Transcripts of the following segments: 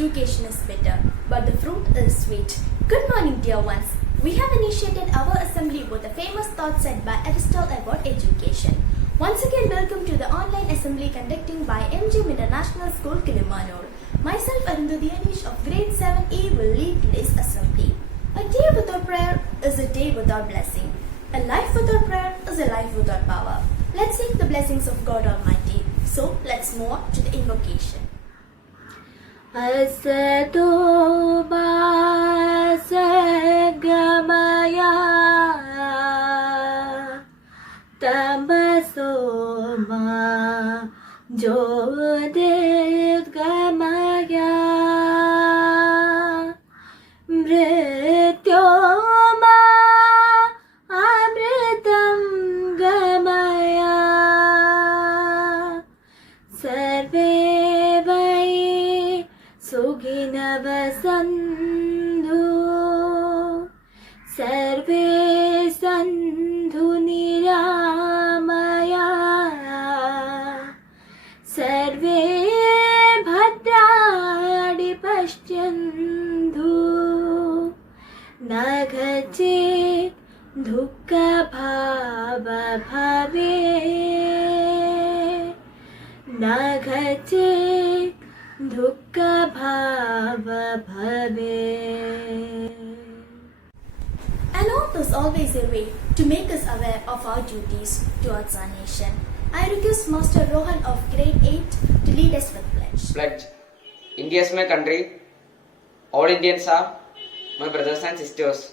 education is better, but the fruit is sweet. Good morning, dear ones. We have initiated our assembly with the famous thought said by Aristotle about education. Once again, welcome to the online assembly conducting by MGM International School, Kilimanoor. Myself, Arundhati Anish of grade 7A will lead today's assembly. A day without prayer is a day without blessing. A life without prayer is a life without power. Let's seek the blessings of God Almighty. So, let's move on to the invocation. Asato ma sagamaya tamaso ma jyotirgamaya mrityoma amritam gamaya sarve vai Sughinavasandhu Sarve Sandhu Niramaya Sarve Bhadradi Pashyandhu Nagachet Dukkha Bhava Bhave Nagachet Dukkha Bhava Bhave. An oath is always a way to make us aware of our duties towards our nation. I request Master Rohan of grade 8 to lead us with pledge. Pledge. India is my country. All Indians are my brothers and sisters.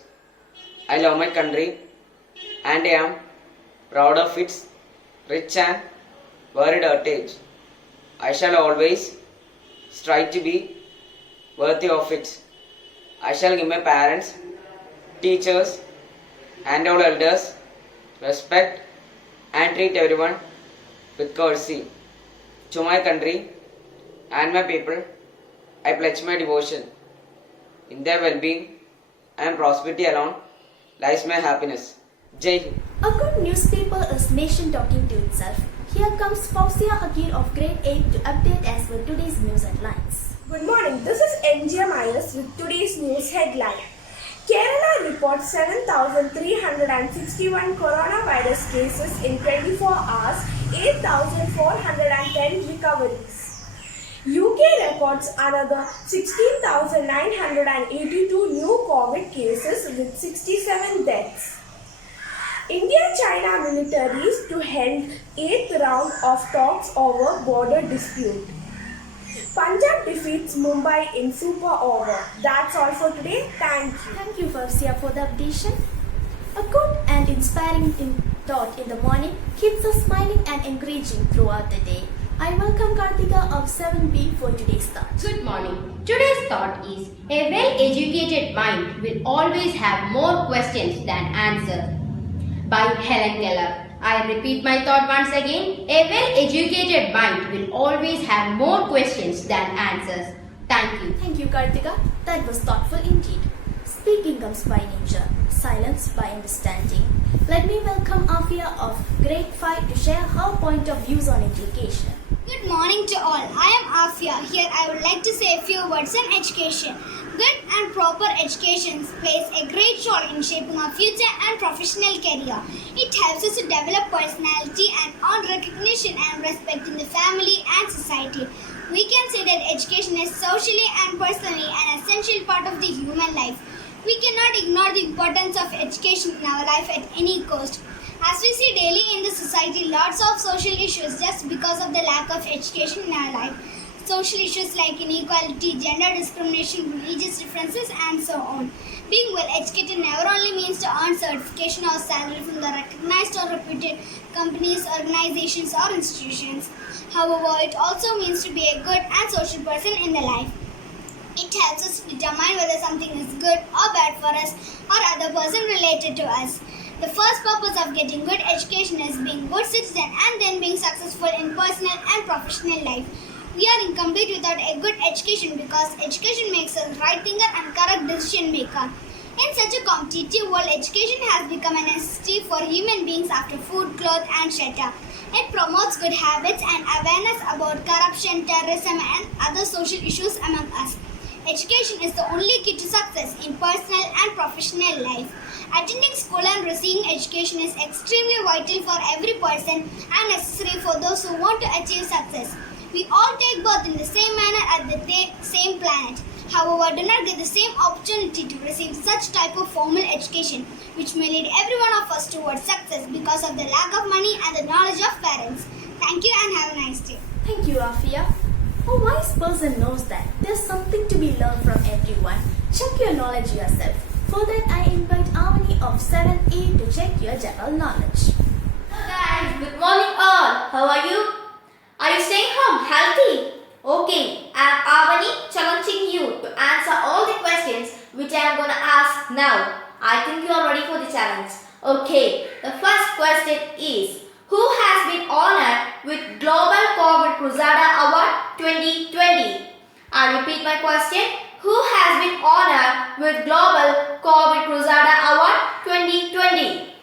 I love my country and I am proud of its rich and varied heritage. I shall always strive to be worthy of it. I shall give my parents, teachers, and all elders respect and treat everyone with courtesy. To my country and my people, I pledge my devotion. In their well-being and prosperity alone lies my happiness. Jai Hind. A good newspaper is nation talking to itself. Here comes Fauzia Hakir of grade 8 to update us with today's news headlines. Good morning. This is NGMIS with today's news headline. Kerala reports 7,361 coronavirus cases in 24 hours, 8,410 recoveries. UK records another 16,982 new COVID cases with 67 deaths. India-China militaries to held 8th round of talks over border dispute. Punjab defeats Mumbai in super over. That's all for today. Thank you. Thank you, Fauzia, for the updation. A good and inspiring thought in the morning keeps us smiling and encouraging throughout the day. I welcome Kartika of 7B for today's thought. Good morning. Today's thought is a well-educated mind will always have more questions than answers. By Helen Keller. I repeat my thought once again. A well-educated mind will always have more questions than answers. Thank you. Thank you, Kartika. That was thoughtful indeed. Speaking comes by nature, silence by understanding. Let me welcome Afia of grade 5 to share her point of views on education. Good morning to all. I am Afia. Here I would like to say a few words on education. Good and proper education plays a great role in shaping our future and professional career. It helps us to develop personality and earn recognition and respect in the family and society. We can say that education is socially and personally an essential part of the human life. We cannot ignore the importance of education in our life at any cost. As we see daily in the society, lots of social issues just because of the lack of education in our life. Social issues like inequality, gender discrimination, religious differences, and so on. Being well educated never only means to earn certification or salary from the recognized or reputed companies, organizations, or institutions. However, it also means to be a good and social person in the life. It helps us determine whether something is good or bad for us or other person related to us. The first purpose of getting good education is being a good citizen and then being successful in personal and professional life. We are incomplete without a good education because education makes us right thinker and correct decision maker. In such a competitive world, education has become a necessity for human beings after food, clothes and shelter. It promotes good habits and awareness about corruption, terrorism and other social issues among us. Education is the only key to success in personal and professional life. Attending school and receiving education is extremely vital for every person and necessary for those who want to achieve success. We all take birth in the same manner at the same planet. However, do not get the same opportunity to receive such type of formal education, which may lead every one of us towards success because of the lack of money and the knowledge of parents. Thank you and have a nice day. Thank you, Afia. A wise person knows that there's something to be learned from everyone. Check your knowledge yourself. For that, I invite Avani of 7A to check your general knowledge. Hello guys, good morning all. How are you? Are you staying home healthy? Okay, I am Avani challenging you to answer all the questions which I am going to ask now. I think you are ready for the challenge. Okay, the first question is, who has been honored with Global COVID Crusader Award 2020? I repeat my question. Who has been honored with Global COVID Crusader Award 2020?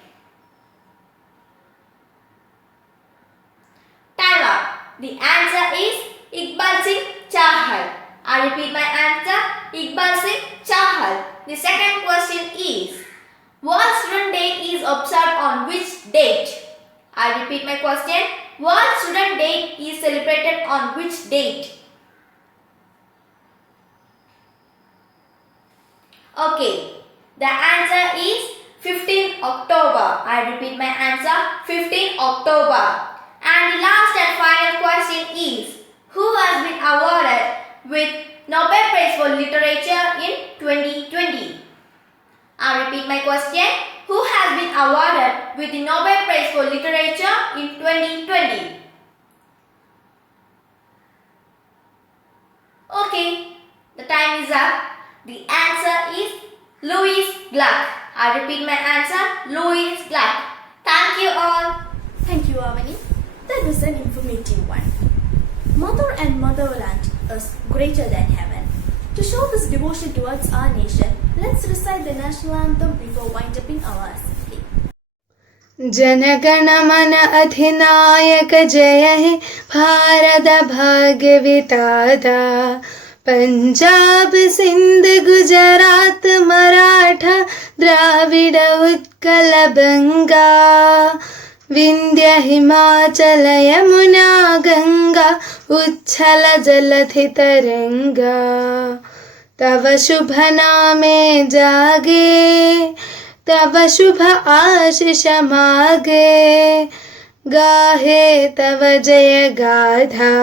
Time up. The answer is Iqbal Singh Chahal. I repeat my answer. Iqbal Singh Chahal. The second question is, World Student Day is observed on which date? I repeat my question. World Student Day is celebrated on which date? Okay, the answer is 15 October. I repeat my answer, 15 October. And the last and final question is, who has been awarded with Nobel Prize for Literature in 2020? I repeat my question, who has been awarded with the Nobel Prize for Literature in 2020? Okay, the time is up. The answer is Louis Gluck. I repeat my answer, Louis Gluck. Thank you all. Thank you, Avani. That was an informative one. Mother and motherland is greater than heaven. To show this devotion towards our nation, let's recite the national anthem before winding up our assembly. जनगण मन अधिनायक जय हे भारत भाग्य विधाता पंजाब सिंध गुजरात मराठा द्राविड उत्कल बंगा विंध्य हिमाचल यमुना गंगा उच्छल जलधि तरंगा तव शुभ नामे जागे तव शुभ आशीष मागे गाहे तव जय गाथा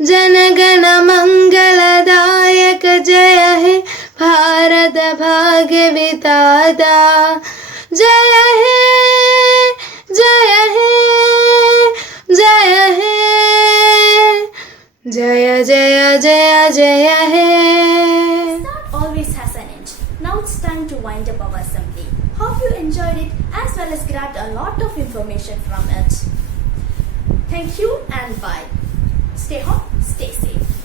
जनगण मंगलदायक जय हे भारत भाग्य विधाता जय हे जय हे जय हे जय जय जय जय हे. Start always has an end. Now it's time to wind up our assembly. Hope you enjoyed it as well as grabbed a lot of information from it. Thank you and bye. Stay home, stay safe.